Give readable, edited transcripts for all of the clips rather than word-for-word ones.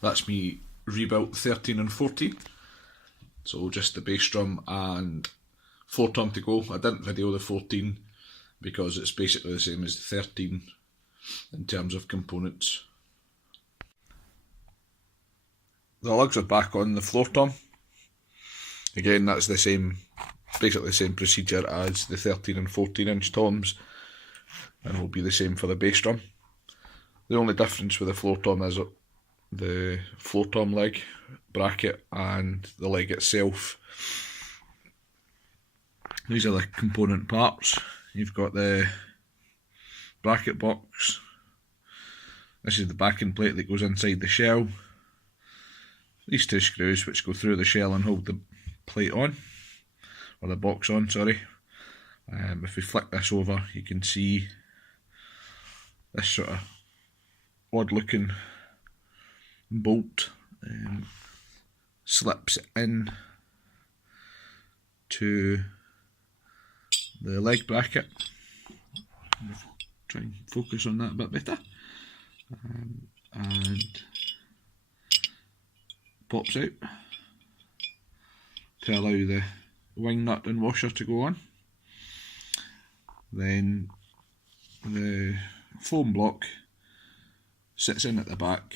That's me rebuilt 13 and 14. So just the bass drum and floor tom to go. I didn't video the 14 because it's basically the same as the 13 in terms of components. The lugs are back on the floor tom. Again, that's the same, basically the same procedure as the 13 and 14 inch toms, and will be the same for the bass drum. The only difference with the floor tom is the floor tom leg bracket and the leg itself. These are the component parts. You've got the bracket box. This is the backing plate that goes inside the shell. These two screws which go through the shell and hold the plate on, or the box on, sorry. If we flick this over, you can see this sort of odd looking bolt slips in to the leg bracket. Try and focus on that a bit better. And pops out to allow the wing nut and washer to go on. Then the foam block sits in at the back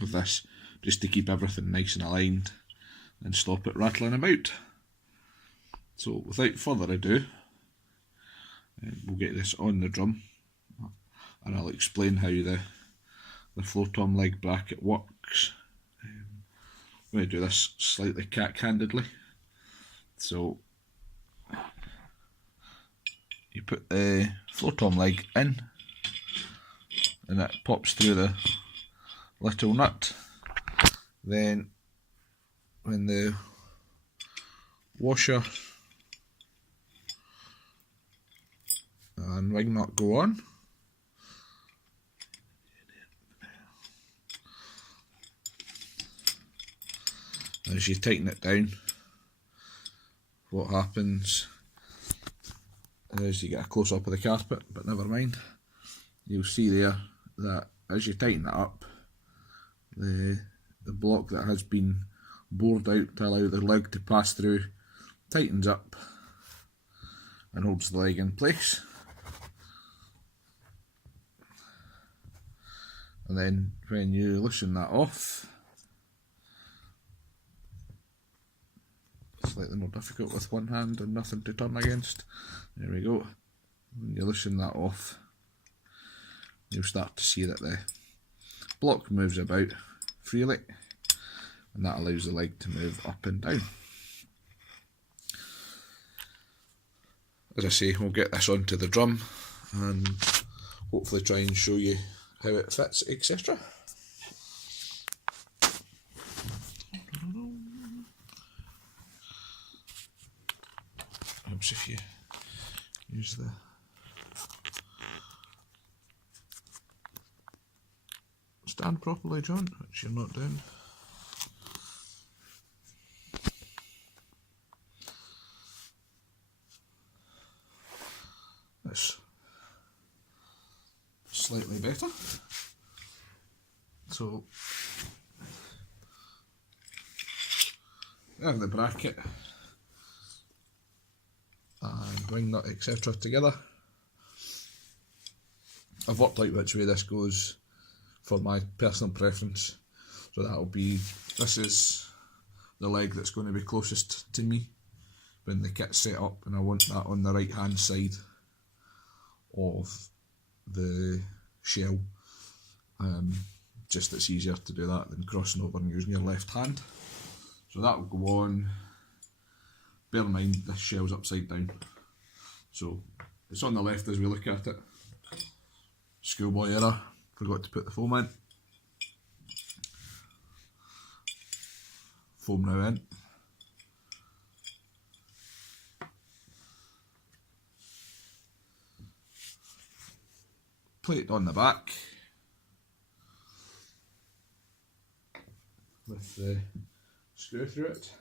of this, just to keep everything nice and aligned and stop it rattling about. So without further ado, we'll get this on the drum and I'll explain how the floor tom leg bracket works. I'm going to do this slightly cack-handedly. So you put the floor tom leg in and it pops through the little nut. Then when the washer and wing nut go on, as you tighten it down, what happens is you get a close up of the carpet, but never mind. You'll see there that as you tighten it up, the block that has been bored out to allow the leg to pass through tightens up and holds the leg in place. And then when you loosen that off, slightly more difficult with one hand and nothing to turn against. There we go. When you loosen that off, you'll start to see that the block moves about freely, and that allows the leg to move up and down. As I say, we'll get this onto the drum and hopefully try and show you how it fits, etc. Perhaps if you use the stand properly, John, which you're not doing. That's slightly better. So I have the bracket and wing nut, etc. together. I've worked out which way this goes for my personal preference. So that'll be, this is the leg that's going to be closest to me when the kit's set up, and I want that on the right hand side of the shell. Just it's easier to do that than crossing over and using your left hand. So that will go on. Bear in mind this shell's upside down, so it's on the left as we look at it. Schoolboy error, forgot to put the foam in. Foam now in. Plate on the back with the screw through it.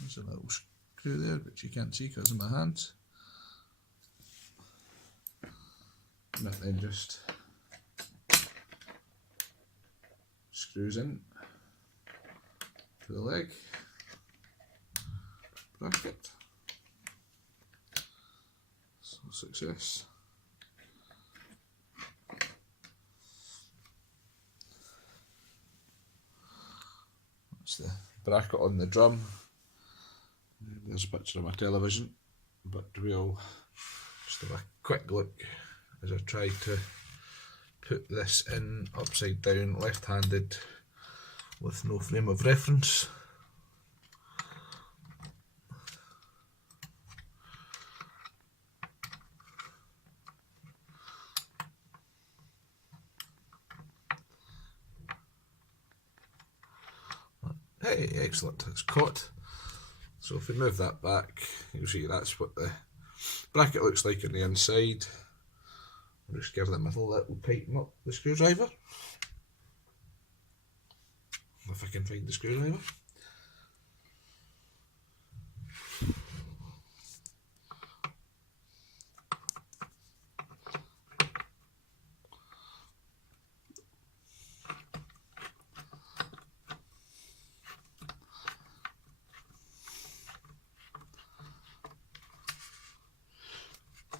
There's a little screw there which you can't see because of my hands. And that then just screws in to the leg bracket. So success. That's the bracket on the drum. There's a picture of my television, but we'll just have a quick look as I try to put this in upside down, left-handed, with no frame of reference. Hey, excellent, it's caught. So if we move that back, you'll see that's what the bracket looks like on the inside. I'll just give them a little tighten up the screwdriver. If I can find the screwdriver.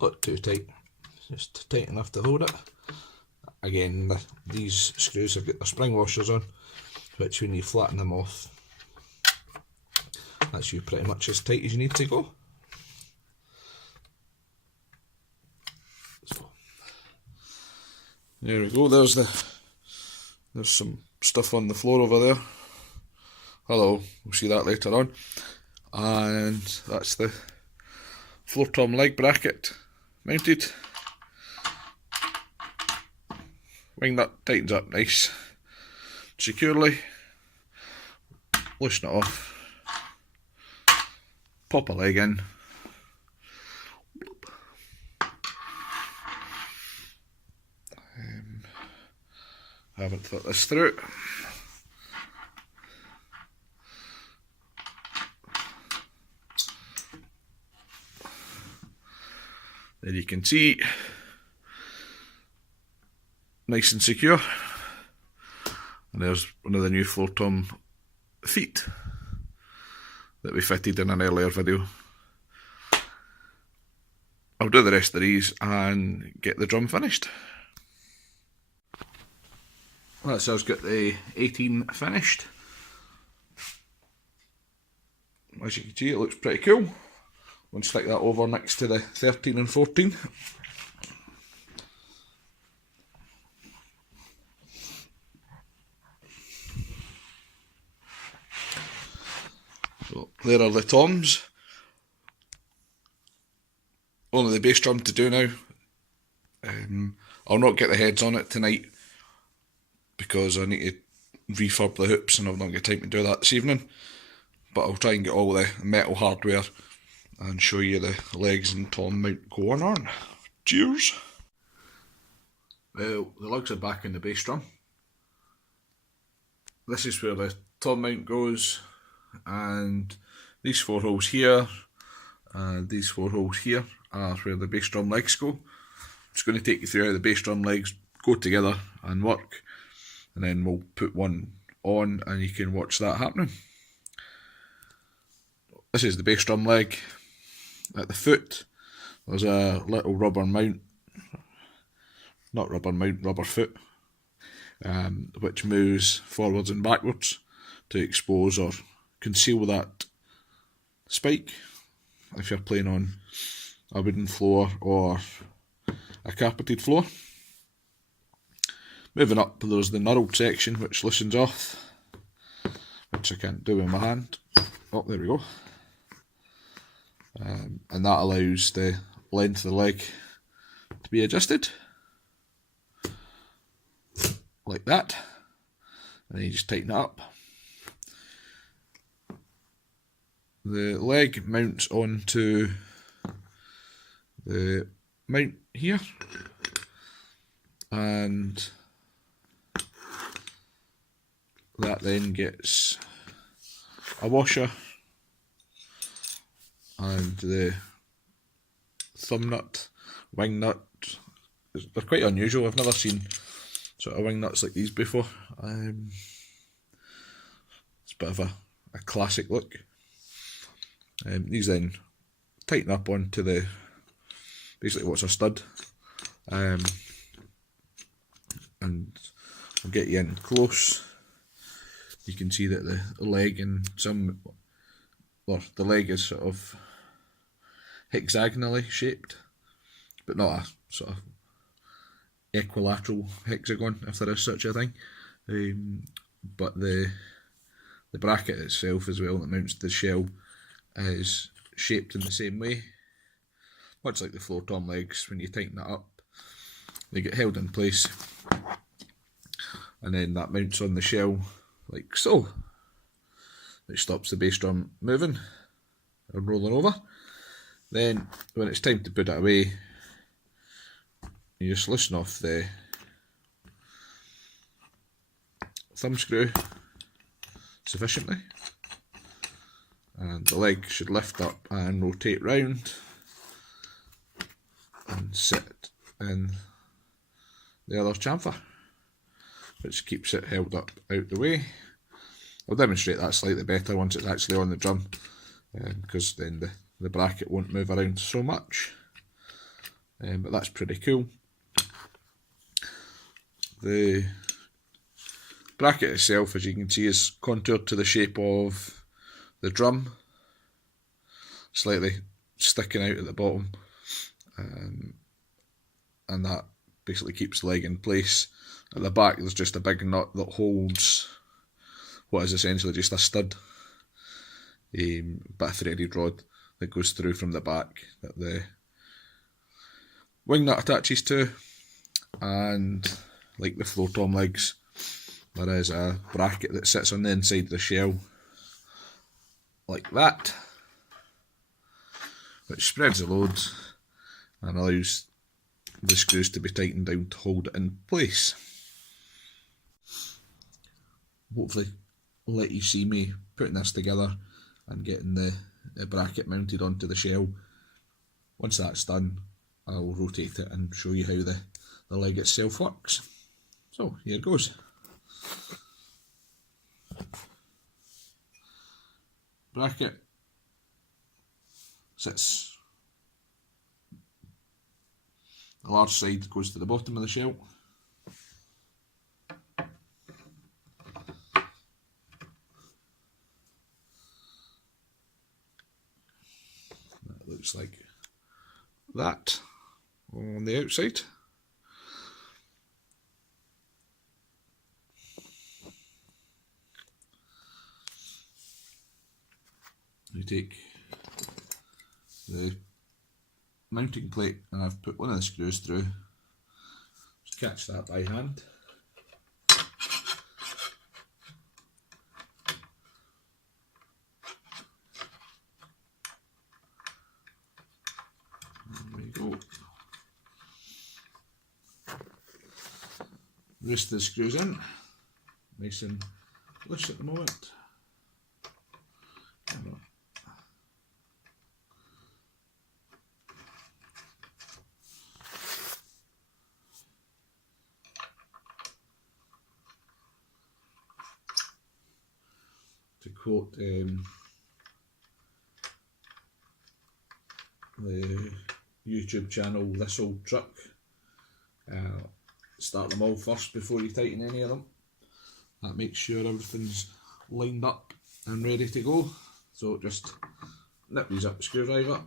Not too tight, just tight enough to hold it. Again, these screws have got their spring washers on, which when you flatten them off, that's you pretty much as tight as you need to go. So, there we go, there's some stuff on the floor over there. Hello, we'll see that later on. And that's the floor tom leg bracket mounted. Wing nut tightens up nice, securely. Loosen it off. Pop a leg in. I haven't thought this through. There you can see, nice and secure. And there's one of the new floor tom feet that we fitted in an earlier video. I'll do the rest of these and get the drum finished. Well, so I've got the 18 finished. As you can see, it looks pretty cool. We'll stick that over next to the 13 and 14. So there are the toms. Only the bass drum to do now. I'll not get the heads on it tonight because I need to refurb the hoops and I've not got time to do that this evening. But I'll try and get all the metal hardware and show you the legs and tom mount going on. Cheers! Well, the lugs are back in the bass drum. This is where the tom mount goes, and these 4 holes here and these 4 holes here are where the bass drum legs go. I'm just going to take you through how the bass drum legs go together and work, and then we'll put one on and you can watch that happening. This is the bass drum leg. At the foot there's a little rubber mount, not rubber mount, rubber foot, which moves forwards and backwards to expose or conceal that spike if you're playing on a wooden floor or a carpeted floor. Moving up, there's the knurled section which loosens off, which I can't do with my hand. Oh, there we go. And that allows the length of the leg to be adjusted like that, and then you just tighten it up. The leg mounts onto the mount here, and that then gets a washer and the thumb nut, wing nut, they're quite unusual. I've never seen sort of wing nuts like these before. It's a bit of a classic look. These then tighten up onto the, basically what's a stud, and I'll get you in close. You can see that the leg and the leg is sort of hexagonally shaped, but not a sort of equilateral hexagon, if there is such a thing. But the bracket itself as well that mounts the shell is shaped in the same way. Much like the floor tom legs, when you tighten it up, they get held in place, and then that mounts on the shell like so, which stops the bass drum moving and rolling over. Then when it's time to put it away, you just loosen off the thumb screw sufficiently, and the leg should lift up and rotate round and sit in the other chamfer, which keeps it held up out the way. I'll demonstrate that slightly better once it's actually on the drum, because then the bracket won't move around so much, but that's pretty cool. The bracket itself, as you can see, is contoured to the shape of the drum, slightly sticking out at the bottom, and that basically keeps the leg in place. At the back there's just a big nut that holds what is essentially just a stud, bit of threaded rod that goes through from the back that the wing nut attaches to, and like the floor tom legs, there is a bracket that sits on the inside of the shell like that, which spreads the load and allows the screws to be tightened down to hold it in place. Hopefully let you see me putting this together and getting the bracket mounted onto the shell. Once that's done, I'll rotate it and show you how the leg itself works. So here it goes. Bracket sits, the large side goes to the bottom of the shell. That looks like that on the outside. You take the mounting plate, and I've put one of the screws through. Just catch that by hand. There we go. The rest of the screws in, nice and loose at the moment. To quote the YouTube channel This Old Truck, start them all first before you tighten any of them. That makes sure everything's lined up and ready to go. So just nip these up the screwdriver.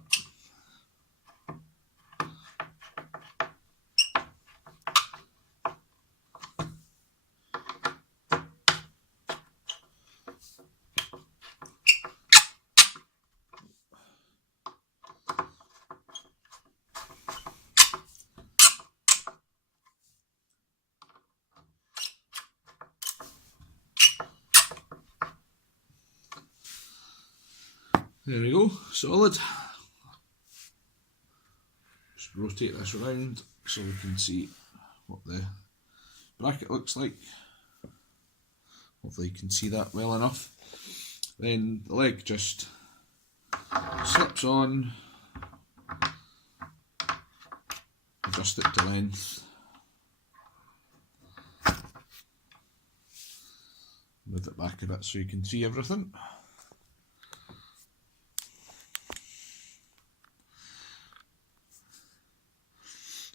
There we go, solid. Just rotate this around so we can see what the bracket looks like. Hopefully you can see that well enough. Then the leg just slips on adjust it to length. Move it back a bit so you can see everything.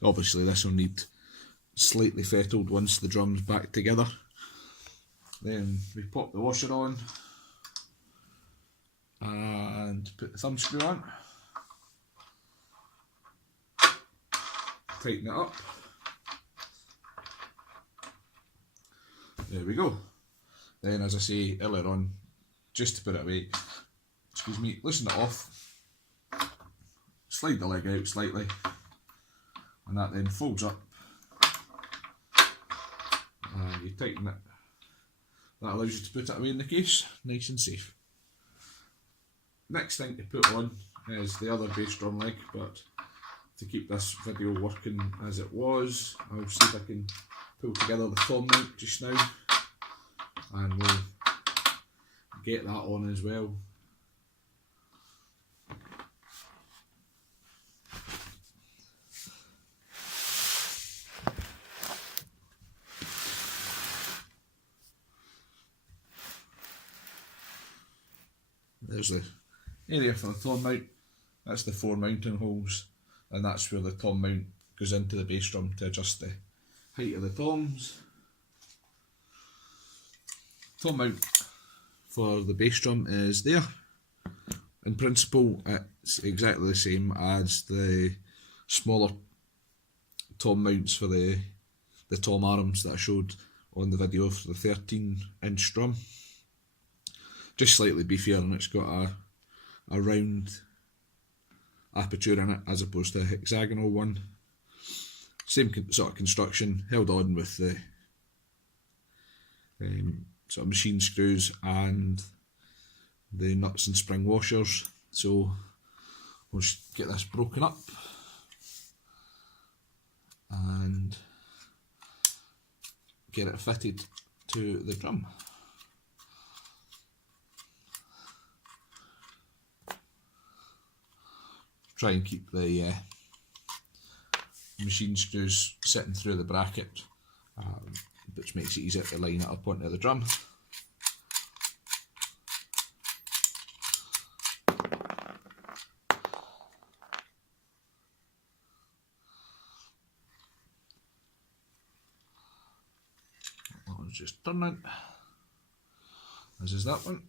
Obviously this will need slightly fettled once the drum's back together. Then we pop the washer on and put the thumb screw on. Tighten it up. There we go. Then, as I say earlier on, just to put it away, excuse me, loosen it off, slide the leg out slightly, and that then folds up, and you tighten it. That allows you to put it away in the case, nice and safe. Next thing to put on is the other bass drum leg, but to keep this video working as it was, I'll see if I can pull together the thumb mount just now, and we'll get that on as well. There's the area for the tom mount. That's the 4 mounting holes, and that's where the tom mount goes into the bass drum to adjust the height of the toms. Tom mount for the bass drum is there. In principle, it's exactly the same as the smaller tom mounts for the tom arms that I showed on the video for the 13-inch drum. Just slightly beefier, and it's got a round aperture in it as opposed to a hexagonal one. Same sort of construction, held on with the sort of machine screws and the nuts and spring washers. So we'll just get this broken up and get it fitted to the drum. Try and keep the machine screws sitting through the bracket, which makes it easier to line it up onto the drum. That one's just turning, as is that one.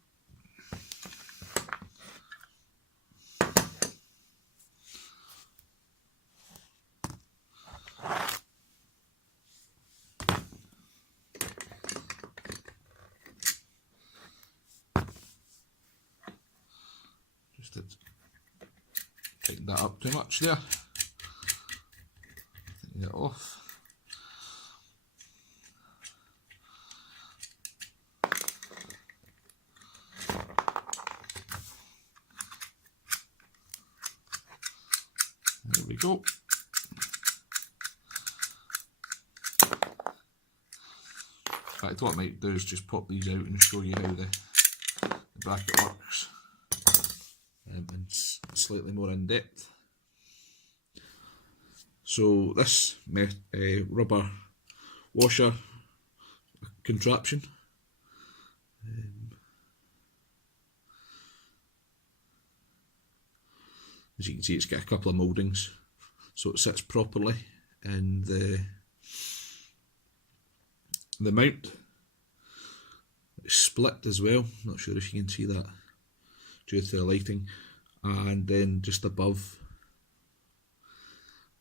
Just to tighten that up too much there. Take it off. There we go. In fact, what I might do is just pop these out and show you how the bracket works, and slightly more in depth. So this rubber washer contraption, as you can see, it's got a couple of mouldings so it sits properly in the mount. It's split as well, not sure if you can see that due to the lighting, and then just above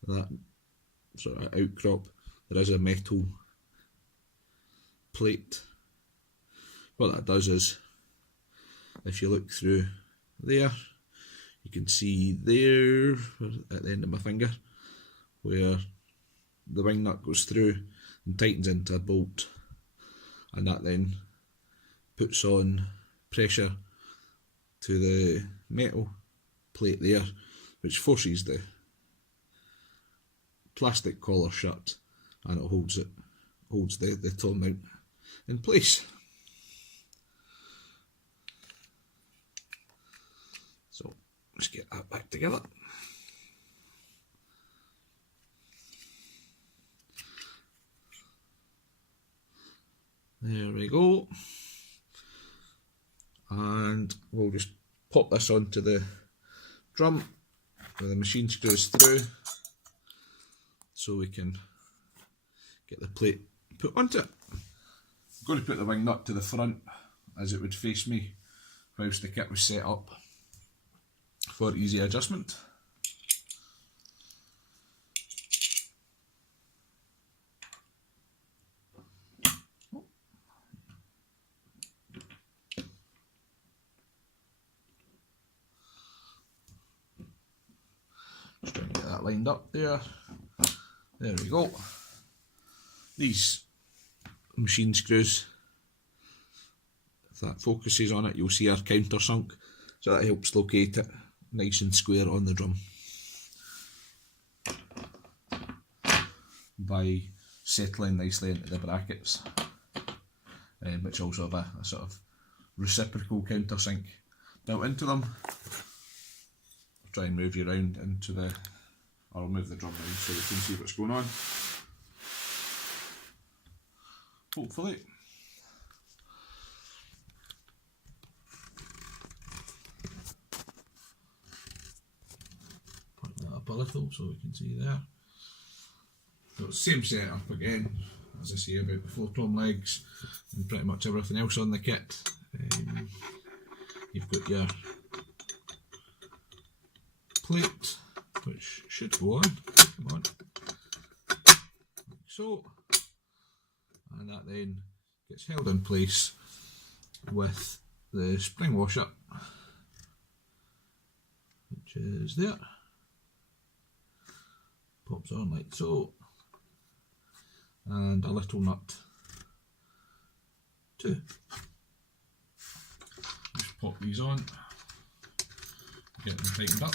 that sort of outcrop there is a metal plate. What that does is, if you look through there, you can see there at the end of my finger where the wing nut goes through and tightens into a bolt, and that then puts on pressure to the metal plate there, which forces the plastic collar shut, and it holds the tom mount in place. So let's get that back together. There we go. And we'll just pop this onto the drum with the machine screws through so we can get the plate put onto it. I'm going to put the wing nut to the front as it would face me whilst the kit was set up for easy adjustment. Just trying to get that lined up there. There we go. These machine screws, if that focuses on it, you'll see our countersunk, so that helps locate it nice and square on the drum by settling nicely into the brackets, which also have a sort of reciprocal countersink built into them. I'll try and move you around into the, or I'll move the drum around so you can see what's going on. Hopefully. Put that up a little so we can see there. So same setup again, as I say about the floor tom legs and pretty much everything else on the kit. You've got your plate, which should go on. Come on. Like so. And that then gets held in place with the spring washer, which is there. Pops on like so, and a little nut too. Just pop these on, get them tightened up.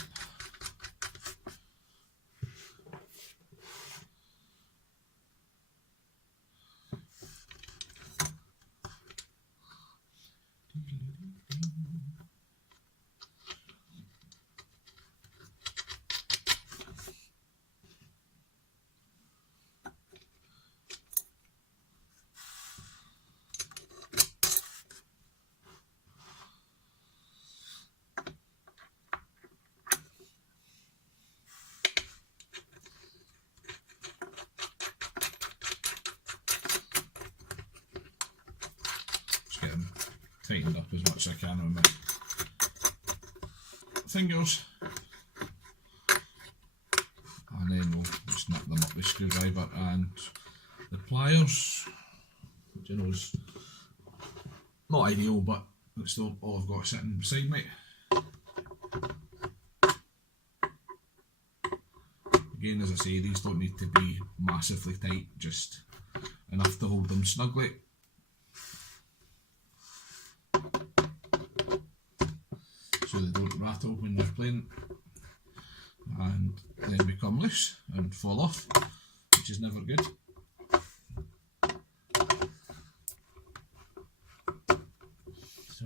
Tightened up as much as I can with my fingers, and then we'll just nip them up with screwdriver and the pliers, which I know is not ideal, but it's still all I've got sitting beside me. Again, as I say, these don't need to be massively tight, just enough to hold them snugly. So they don't rattle when you're playing and then become loose and fall off, which is never good. So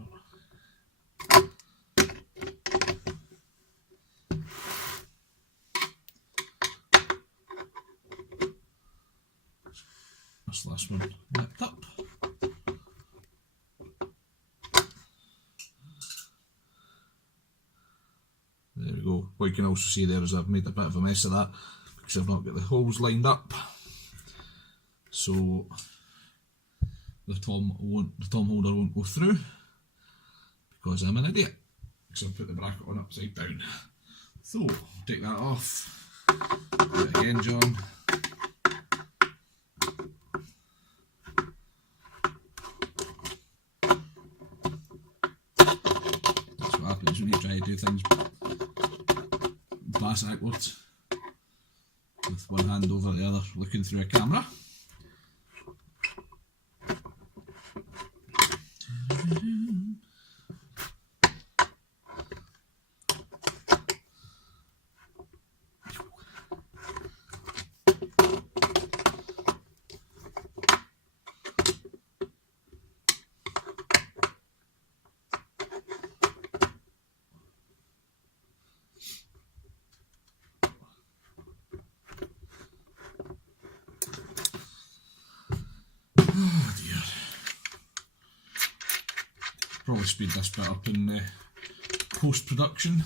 this last one nipped up. There we go. What you can also see there is I've made a bit of a mess of that because I've not got the holes lined up. So the tom holder won't go through because I'm an idiot. Because I've put the bracket on upside down. So take that off. Do it again, John. That's what happens when you try to do things backwards with one hand over the other looking through a camera. Probably speed this bit up in post-production.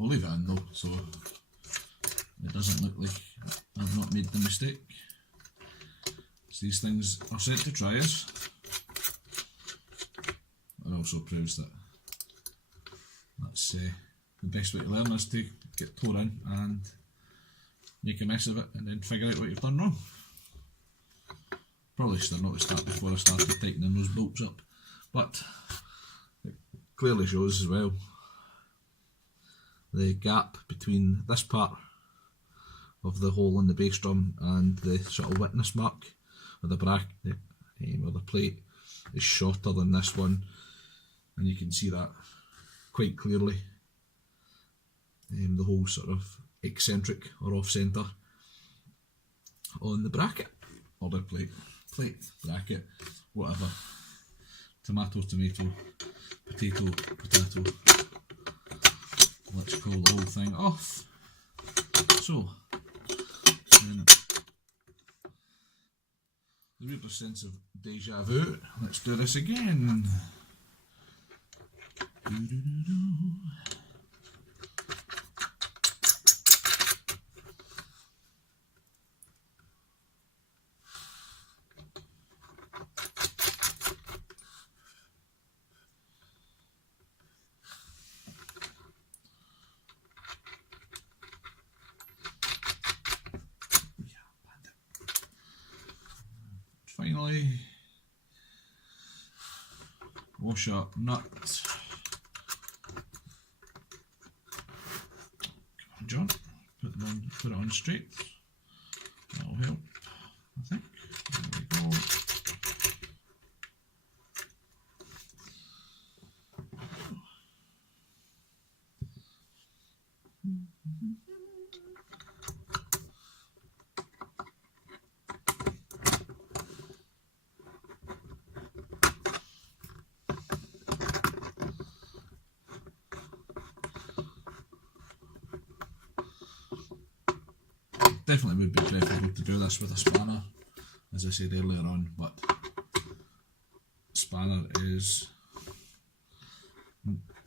I'll leave it in though, so it doesn't look like I've not made the mistake. So these things are sent to triers. It also proves that that's the best way to learn is to get tore in and make a mess of it and then figure out what you've done wrong. Probably should have noticed that before I started tightening those bolts up, but it clearly shows as well the gap between this part of the hole in the bass drum and the sort of witness mark of the bracket, or the plate, is shorter than this one, and you can see that quite clearly. The whole sort of eccentric or off centre on the bracket, or the plate, bracket, whatever. Tomato, tomato, potato, potato. Let's call the whole thing off. So, the weirdest sense of deja vu. Let's do this again. Finally, wash up nut. Come on, John, put it on straight. That'll help, I think. There we go. Definitely would be preferable to do this with a spanner, as I said earlier on, but spanner is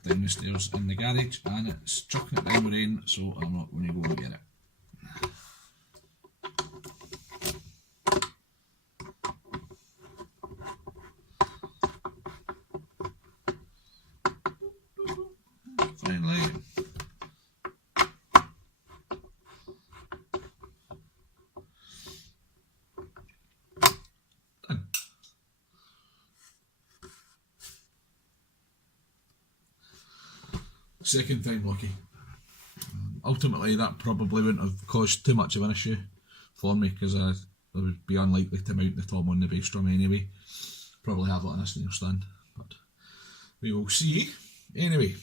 down the stairs in the garage and it's chucking it down with rain, so I'm not going to go and get it. Finally, second time lucky. Ultimately that probably wouldn't have caused too much of an issue for me, because I would be unlikely to mount the tom on the bass drum anyway. Probably have it on a snare stand, but we will see. Anyway,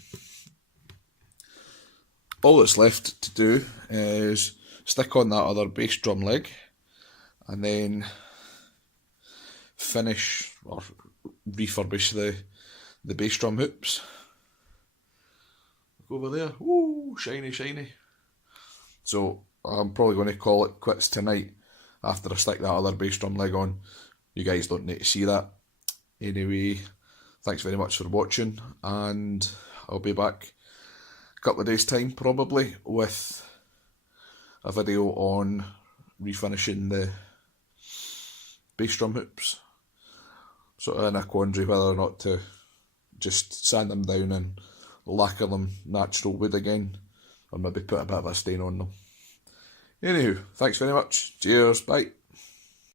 all that's left to do is stick on that other bass drum leg and then finish or refurbish the bass drum hoops. Over there, woo, shiny, shiny. So I'm probably going to call it quits tonight after I stick that other bass drum leg on. You guys don't need to see that. Anyway, thanks very much for watching, and I'll be back a couple of days' time probably with a video on refinishing the bass drum hoops. Sort of in a quandary whether or not to just sand them down and lacquer them natural wood again, or maybe put a bit of a stain on them. Anywho, thanks very much. Cheers, bye.